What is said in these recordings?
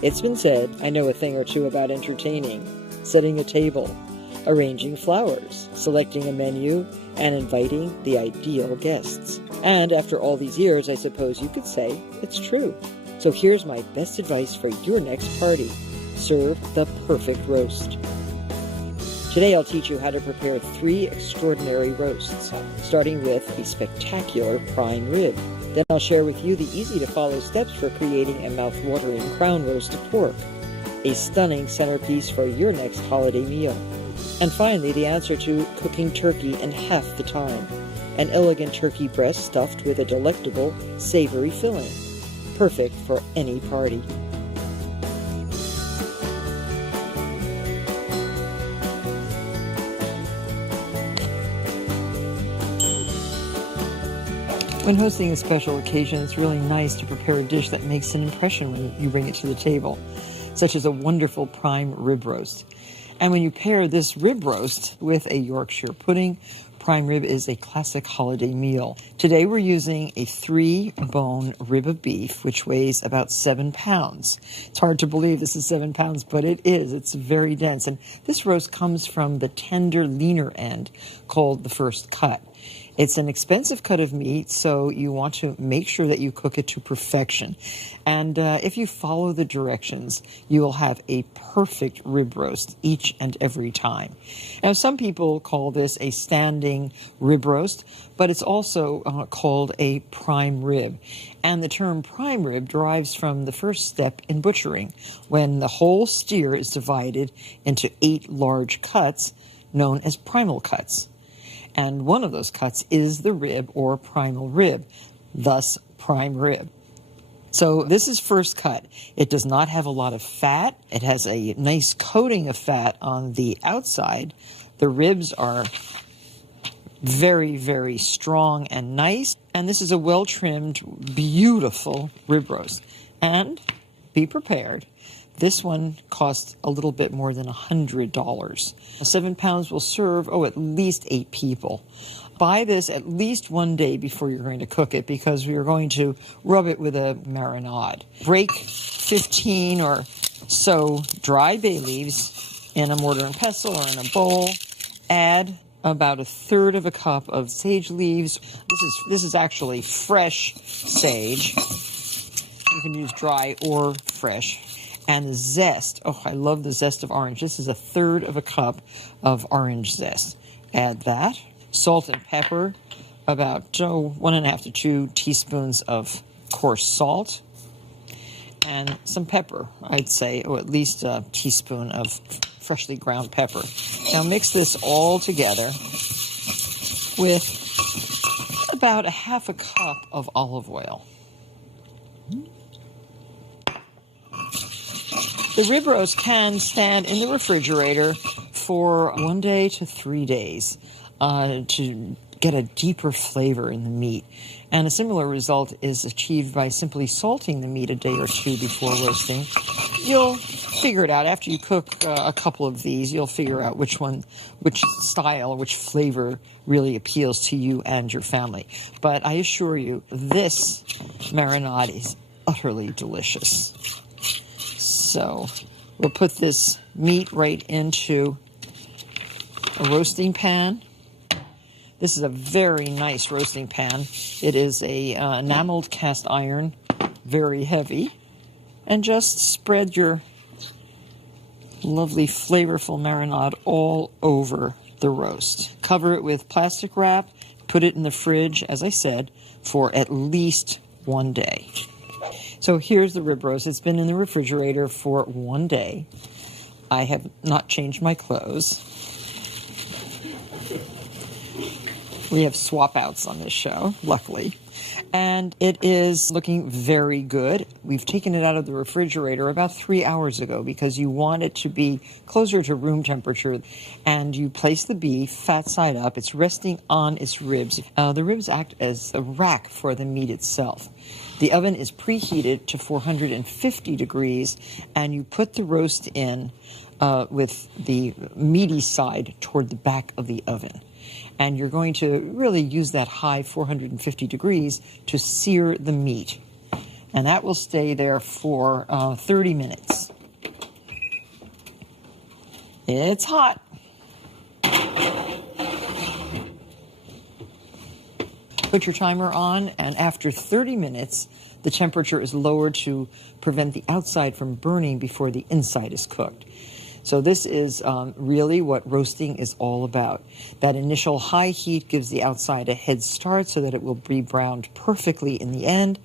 It's been said I know a thing or two about entertaining, setting a table, arranging flowers, selecting a menu, and inviting the ideal guests. And after all these years, I suppose you could say it's true. So here's my best advice for your next party. Serve the perfect roast. Today I'll teach you how to prepare 3 extraordinary roasts, starting with a spectacular prime rib. Then I'll share with you the easy-to-follow steps for creating a mouth-watering crown roast of pork, a stunning centerpiece for your next holiday meal. And finally, the answer to cooking turkey in half the time, an elegant turkey breast stuffed with a delectable, savory filling, perfect for any party. When hosting a special occasion, it's really nice to prepare a dish that makes an impression when you bring it to the table, such as a wonderful prime rib roast. And when you pair this rib roast with a Yorkshire pudding, prime rib is a classic holiday meal. Today we're using a 3-bone rib of beef, which weighs about 7 pounds. It's hard to believe this is 7 pounds, but it is. It's very dense. And this roast comes from the tender, leaner end, called the first cut. It's an expensive cut of meat, so you want to make sure that you cook it to perfection. And if you follow the directions, you will have a perfect rib roast each and every time. Now, some people call this a standing rib roast, but it's also called a prime rib. And the term prime rib derives from the first step in butchering, when the whole steer is divided into 8 large cuts, known as primal cuts. And one of those cuts is the rib or primal rib, thus prime rib. So this is first cut. It does not have a lot of fat. It has a nice coating of fat on the outside. The ribs are very, very strong and nice. And this is a well-trimmed, beautiful rib roast. And be prepared. This one costs a little bit more than $100. 7 pounds will serve, at least 8 people. Buy this at least one day before you're going to cook it, because we are going to rub it with a marinade. Break 15 or so dry bay leaves in a mortar and pestle or in a bowl. Add about 1/3 of a cup of sage leaves. This is actually fresh sage. You can use dry or fresh. And the zest. I love the zest of orange. This is 1/3 of a cup of orange zest. Add that. Salt and pepper, about 1.5 to 2 teaspoons of coarse salt. And some pepper, I'd say, at least a teaspoon of freshly ground pepper. Now mix this all together with about 1/2 cup of olive oil. The rib roast can stand in the refrigerator for 1 day to 3 days to get a deeper flavor in the meat. And a similar result is achieved by simply salting the meat a day or 2 before roasting. You'll figure it out. After you cook a couple of these, you'll figure out which style, which flavor really appeals to you and your family. But I assure you, this marinade is utterly delicious. So we'll put this meat right into a roasting pan. This is a very nice roasting pan. It is a enameled cast iron, very heavy. And just spread your lovely flavorful marinade all over the roast. Cover it with plastic wrap. Put it in the fridge, as I said, for at least 1 day. So here's the rib roast. It's been in the refrigerator for 1 day. I have not changed my clothes. We have swap outs on this show, luckily. And it is looking very good. We've taken it out of the refrigerator about 3 hours ago because you want it to be closer to room temperature. And you place the beef fat side up. It's resting on its ribs. The ribs act as a rack for the meat itself. The oven is preheated to 450 degrees, and you put the roast in with the meaty side toward the back of the oven. And you're going to really use that high 450 degrees to sear the meat. And that will stay there for 30 minutes. It's hot. Put your timer on, and after 30 minutes, the temperature is lowered to prevent the outside from burning before the inside is cooked. So this is really what roasting is all about. That initial high heat gives the outside a head start so that it will be browned perfectly in the end,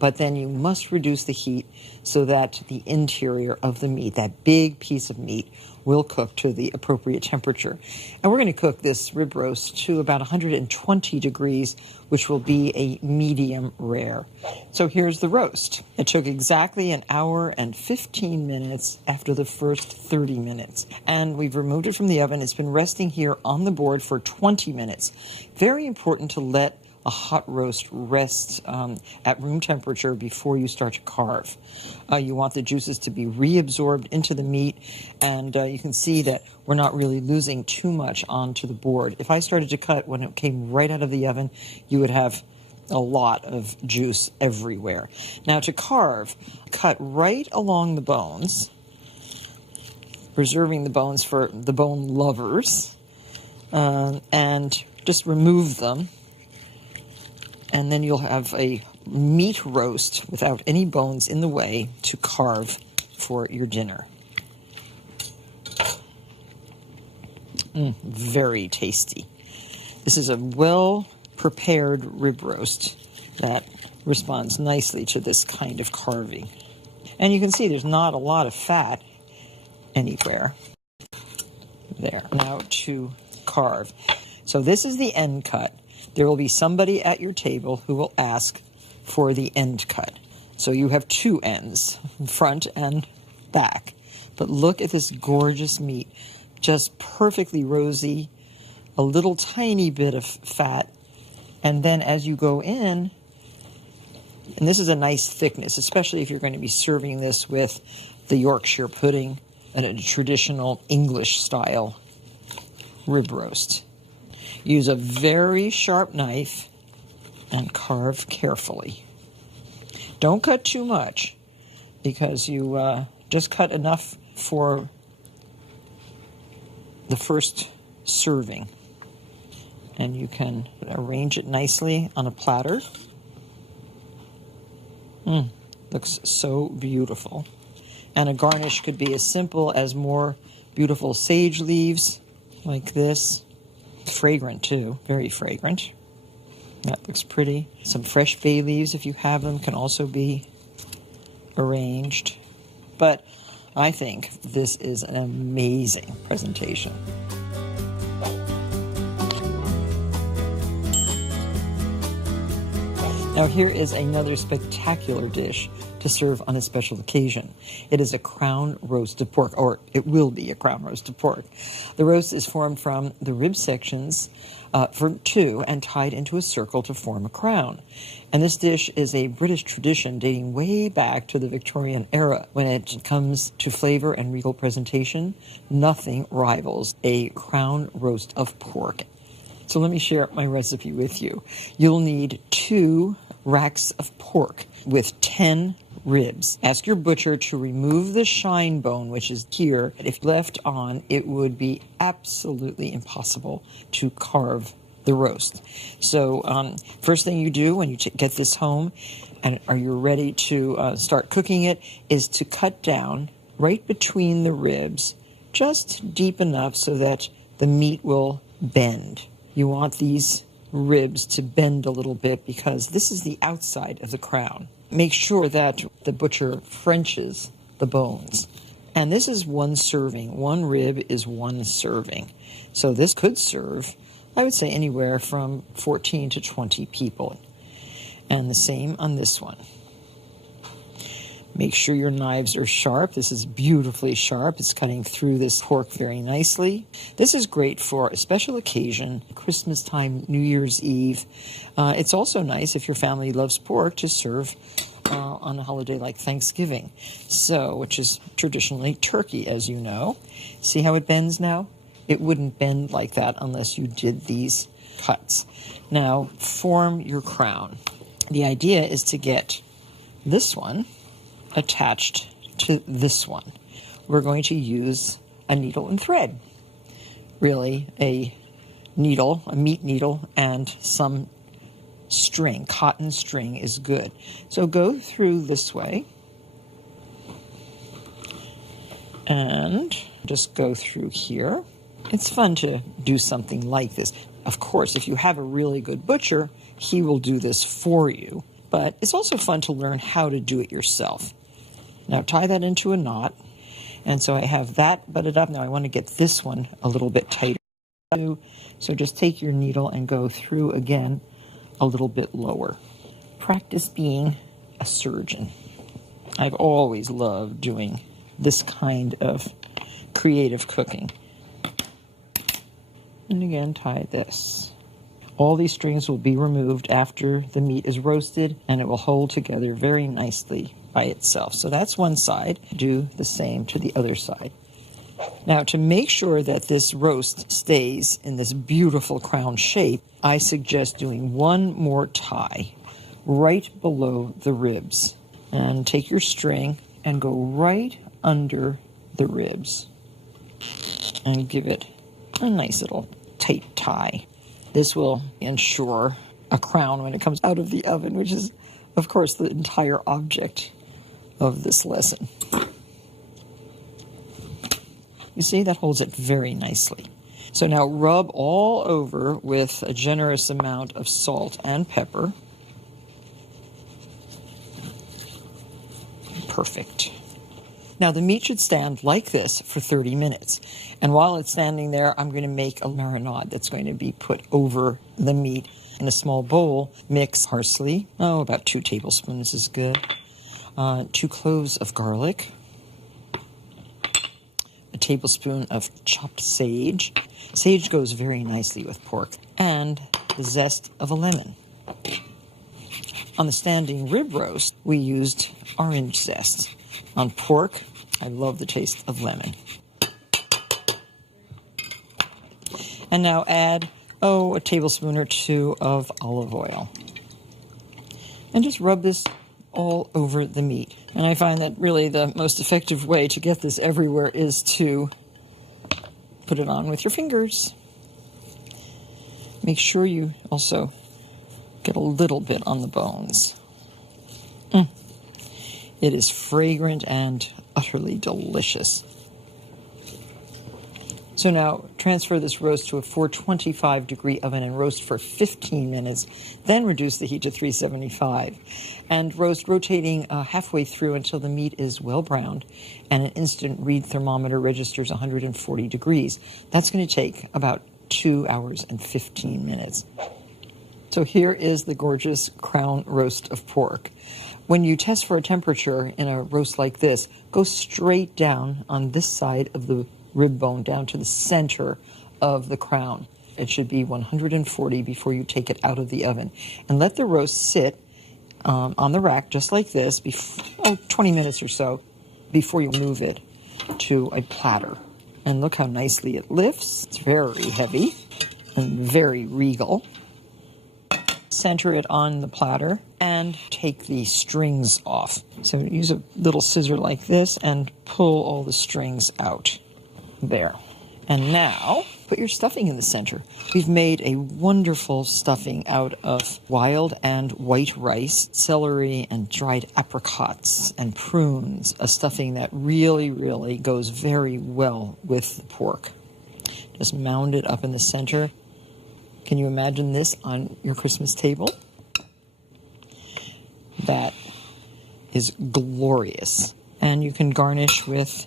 but then you must reduce the heat so that the interior of the meat, that big piece of meat, will cook to the appropriate temperature. And we're going to cook this rib roast to about 120 degrees, which will be a medium rare. So here's the roast. It took exactly an hour and 15 minutes after the first 30 minutes. And we've removed it from the oven. It's been resting here on the board for 20 minutes. Very important to let a hot roast rest at room temperature before you start to carve. You want the juices to be reabsorbed into the meat, and you can see that we're not really losing too much onto the board. If I started to cut when it came right out of the oven, you would have a lot of juice everywhere. Now to carve, cut right along the bones, preserving the bones for the bone lovers, and just remove them. And then you'll have a meat roast without any bones in the way to carve for your dinner. Very tasty. This is a well-prepared rib roast that responds nicely to this kind of carving. And you can see there's not a lot of fat anywhere. There. Now to carve. So this is the end cut. There will be somebody at your table who will ask for the end cut. So you have two ends, front and back. But look at this gorgeous meat, just perfectly rosy, a little tiny bit of fat. And then as you go in, and this is a nice thickness, especially if you're going to be serving this with the Yorkshire pudding and a traditional English style rib roast. Use a very sharp knife and carve carefully. Don't cut too much because you just cut enough for the first serving. And you can arrange it nicely on a platter. Looks so beautiful. And a garnish could be as simple as more beautiful sage leaves like this. Fragrant too, very fragrant. That looks pretty. Some fresh bay leaves, if you have them, can also be arranged. But I think this is an amazing presentation. Now here is another spectacular dish to serve on a special occasion. It is a crown roast of pork, or it will be a crown roast of pork. The roast is formed from the rib sections from two and tied into a circle to form a crown. And this dish is a British tradition dating way back to the Victorian era. When it comes to flavor and regal presentation, nothing rivals a crown roast of pork. So let me share my recipe with you. You'll need 2 racks of pork with 10 ribs. Ask your butcher to remove the shine bone, which is here. If left on, it would be absolutely impossible to carve the roast. So first thing you do when you get this home and are you ready to start cooking it is to cut down right between the ribs, just deep enough so that the meat will bend. You want these ribs to bend a little bit because this is the outside of the crown. Make sure that the butcher Frenches the bones. And this is 1 serving. 1 rib is 1 serving. So this could serve, I would say, anywhere from 14 to 20 people. And the same on this one. Make sure your knives are sharp. This is beautifully sharp. It's cutting through this pork very nicely. This is great for a special occasion, Christmas time, New Year's Eve. It's also nice if your family loves pork to serve on a holiday like Thanksgiving, which is traditionally turkey, as you know. See how it bends now? It wouldn't bend like that unless you did these cuts. Now, form your crown. The idea is to get this one attached to this one. We're going to use a needle and thread. Really, a needle, a meat needle, and some string. Cotton string is good. So go through this way and just go through here. It's fun to do something like this. Of course, if you have a really good butcher, he will do this for you. But it's also fun to learn how to do it yourself. Now tie that into a knot. And so I have that butted up. Now I want to get this one a little bit tighter. So just take your needle and go through again a little bit lower. Practice being a surgeon. I've always loved doing this kind of creative cooking. And again, tie this. All these strings will be removed after the meat is roasted, and it will hold together very nicely by itself. So that's one side. Do the same to the other side. Now, to make sure that this roast stays in this beautiful crown shape, I suggest doing one more tie right below the ribs. And take your string and go right under the ribs and give it a nice little tight tie. This will ensure a crown when it comes out of the oven, which is, of course, the entire object of this lesson. You see, that holds it very nicely. So now rub all over with a generous amount of salt and pepper. Perfect. Now the meat should stand like this for 30 minutes. And while it's standing there, I'm going to make a marinade that's going to be put over the meat. In a small bowl, mix parsley. Oh, about 2 tablespoons is good. 2 cloves of garlic. A tablespoon of chopped sage. Sage goes very nicely with pork. And the zest of a lemon. On the standing rib roast, we used orange zest. On pork, I love the taste of lemon. And now add, a tablespoon or 2 of olive oil. And just rub this all over the meat. And I find that really the most effective way to get this everywhere is to put it on with your fingers. Make sure you also get a little bit on the bones. It is fragrant and utterly delicious. So now transfer this roast to a 425 degree oven and roast for 15 minutes. Then reduce the heat to 375 and roast, rotating halfway through until the meat is well browned and an instant read thermometer registers 140 degrees. That's going to take about 2 hours and 15 minutes. So here is the gorgeous crown roast of pork. When you test for a temperature in a roast like this, go straight down on this side of the rib bone down to the center of the crown. It should be 140 before you take it out of the oven. And let the roast sit on the rack just like this, 20 minutes or so before you move it to a platter. And look how nicely it lifts. It's very heavy and very regal. Center it on the platter and take the strings off. So use a little scissor like this and pull all the strings out. There. And now put your stuffing in the center. We've made a wonderful stuffing out of wild and white rice, celery, and dried apricots and prunes. A stuffing that really, really goes very well with the pork. Just mound it up in the center. Can you imagine this on your Christmas table? That is glorious. And you can garnish with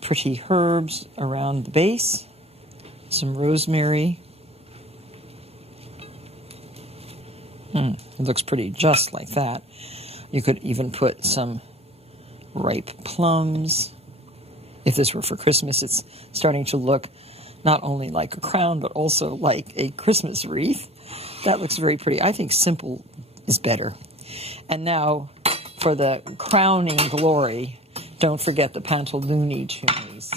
pretty herbs around the base, some rosemary. It looks pretty just like that. You could even put some ripe plums. If this were for Christmas, it's starting to look not only like a crown, but also like a Christmas wreath. That looks very pretty. I think simple is better. And now, for the crowning glory, don't forget the pantalooni tunis.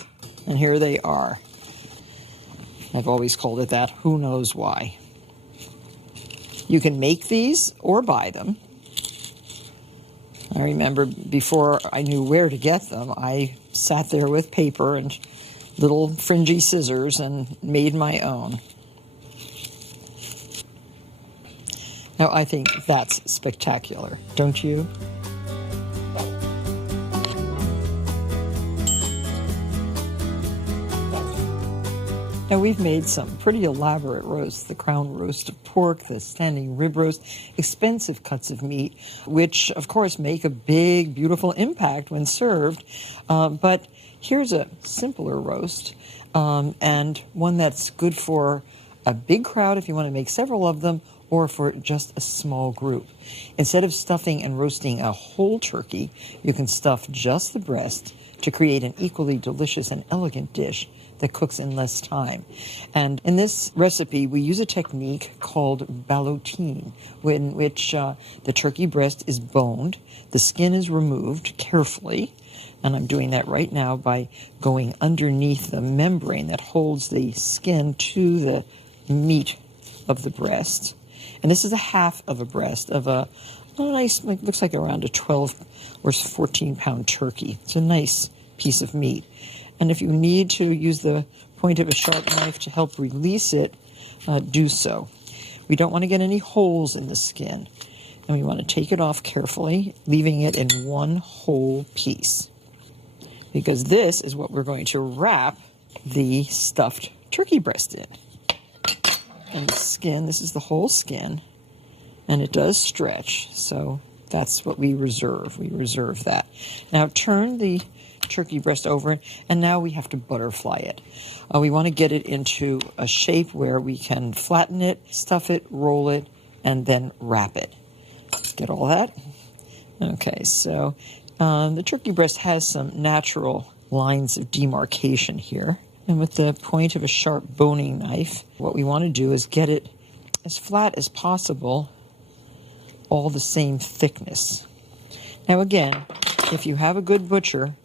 And here they are. I've always called it that. Who knows why? You can make these or buy them. I remember before I knew where to get them, I sat there with paper and little fringy scissors and made my own. Now, I think that's spectacular, don't you? Now, we've made some pretty elaborate roasts, the crown roast of pork, the standing rib roast, expensive cuts of meat, which, of course, make a big, beautiful impact when served. But here's a simpler roast, and one that's good for a big crowd if you want to make several of them, or for just a small group. Instead of stuffing and roasting a whole turkey, you can stuff just the breast to create an equally delicious and elegant dish that cooks in less time. And in this recipe, we use a technique called ballotine, in which the turkey breast is boned, the skin is removed carefully, and I'm doing that right now by going underneath the membrane that holds the skin to the meat of the breast. And this is a half of a breast of a nice, looks like around a 12 or 14-pound turkey. It's a nice piece of meat. And if you need to use the point of a sharp knife to help release it, do so. We don't want to get any holes in the skin. And we want to take it off carefully, leaving it in one whole piece. Because this is what we're going to wrap the stuffed turkey breast in. And the skin, this is the whole skin, and it does stretch, so that's what we reserve. We reserve that. Now turn the turkey breast over, and now we have to butterfly it. We want to get it into a shape where we can flatten it, stuff it, roll it, and then wrap it. Get all that? Okay, so the turkey breast has some natural lines of demarcation here. And with the point of a sharp boning knife, what we want to do is get it as flat as possible, all the same thickness. Now again, if you have a good butcher,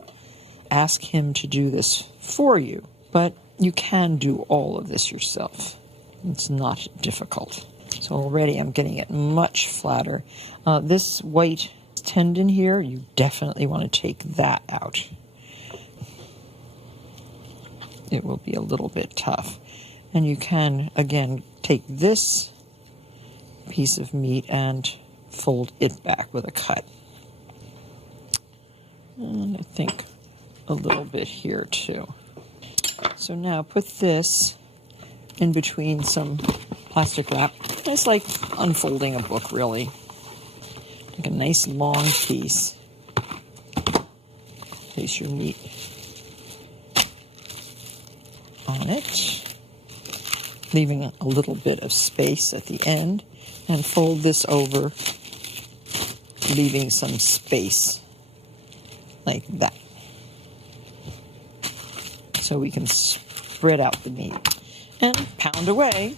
ask him to do this for you, but you can do all of this yourself. It's not difficult. So already I'm getting it much flatter. This white tendon here, you definitely want to take that out. It will be a little bit tough. And you can, again, take this piece of meat and fold it back with a cut. And I think a little bit here too. So now put this in between some plastic wrap. It's like unfolding a book, really. Like a nice long piece. Place your meat on it, leaving a little bit of space at the end, and fold this over, leaving some space like that, so we can spread out the meat and pound away.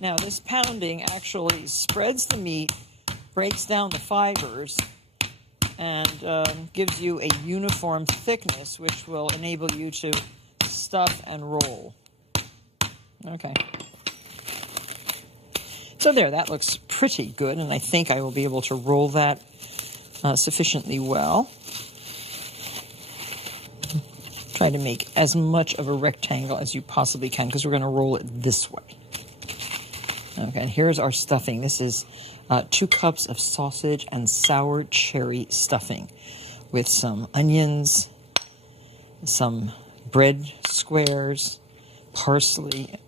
Now this pounding actually spreads the meat, breaks down the fibers, and gives you a uniform thickness, which will enable you to stuff and roll. Okay. So there, that looks pretty good, and I think I will be able to roll that sufficiently well. Try to make as much of a rectangle as you possibly can, because we're going to roll it this way. Okay, and here's our stuffing. This is 2 cups of sausage and sour cherry stuffing with some onions, some bread squares, parsley,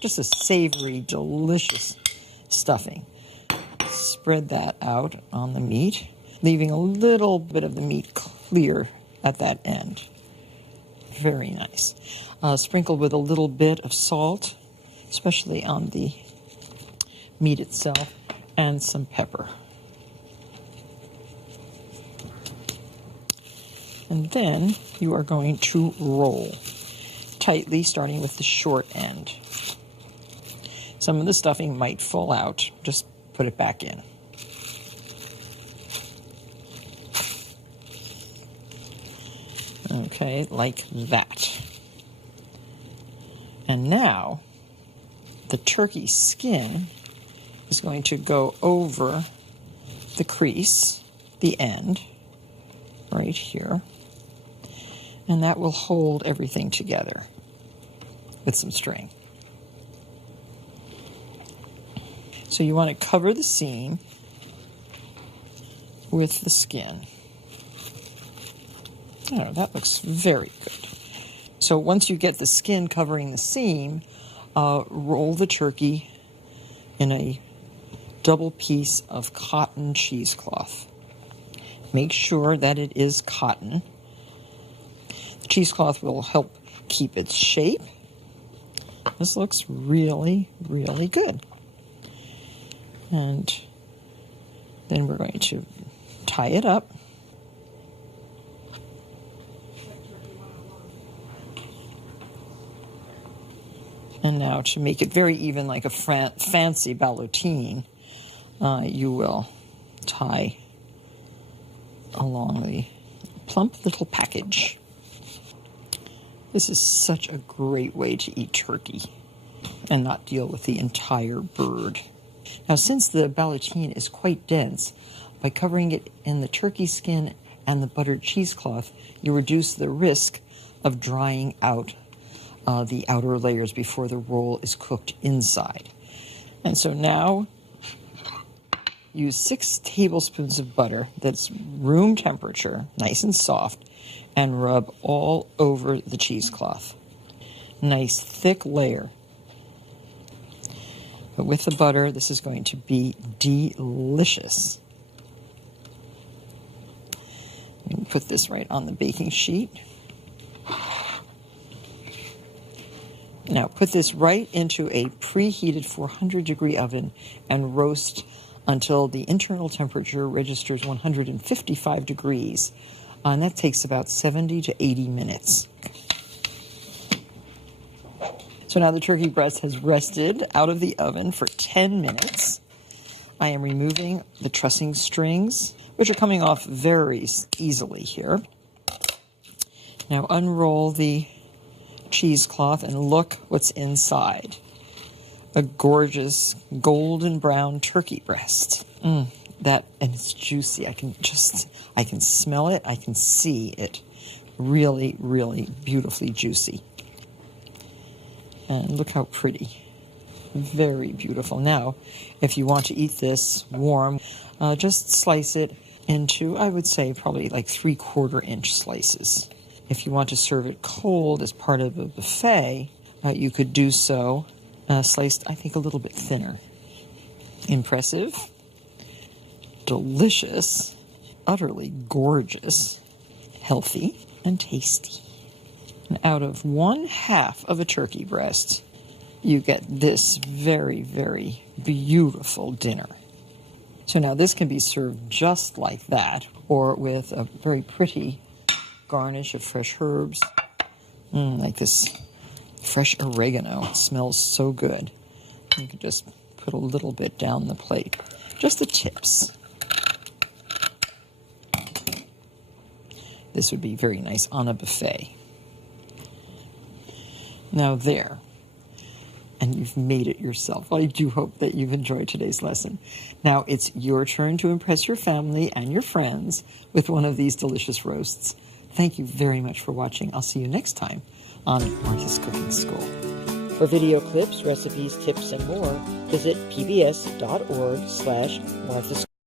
just a savory, delicious stuffing. Spread that out on the meat, leaving a little bit of the meat clear at that end. Very nice. Sprinkle with a little bit of salt, especially on the meat itself, and some pepper. And then you are going to roll tightly, starting with the short end. Some of the stuffing might fall out. Just put it back in. Okay, like that. And now the turkey skin is going to go over the crease, the end, right here. And that will hold everything together with some string. So you want to cover the seam with the skin. Oh, that looks very good. So once you get the skin covering the seam, roll the turkey in a double piece of cotton cheesecloth. Make sure that it is cotton. The cheesecloth will help keep its shape. This looks really, really good. And then we're going to tie it up. And now to make it very even like a fancy ballotine, you will tie along the plump little package. This is such a great way to eat turkey and not deal with the entire bird. Now, since the ballotine is quite dense, by covering it in the turkey skin and the buttered cheesecloth, you reduce the risk of drying out the outer layers before the roll is cooked inside. And so now, use 6 tablespoons of butter that's room temperature, nice and soft, and rub all over the cheesecloth. Nice thick layer. But with the butter, this is going to be delicious. Put this right on the baking sheet. Now put this right into a preheated 400-degree oven and roast until the internal temperature registers 155 degrees. And that takes about 70 to 80 minutes. So now the turkey breast has rested out of the oven for 10 minutes. I am removing the trussing strings, which are coming off very easily here. Now unroll the cheesecloth and look what's inside. A gorgeous golden brown turkey breast. And it's juicy. I can smell it. I can see it. Really, really beautifully juicy. And look how pretty. Very beautiful. Now, if you want to eat this warm, just slice it into, I would say, probably like 3/4 inch slices. If you want to serve it cold as part of a buffet, you could do so sliced, I think, a little bit thinner. Impressive, delicious, utterly gorgeous, healthy, and tasty. And out of 1/2 of a turkey breast, you get this very, very beautiful dinner. So now this can be served just like that, or with a very pretty garnish of fresh herbs, like this fresh oregano. It smells so good. You can just put a little bit down the plate, just the tips. This would be very nice on a buffet. Now there, and you've made it yourself. I do hope that you've enjoyed today's lesson. Now it's your turn to impress your family and your friends with one of these delicious roasts. Thank you very much for watching. I'll see you next time on Martha's Cooking School. For video clips, recipes, tips, and more, visit pbs.org/Martha's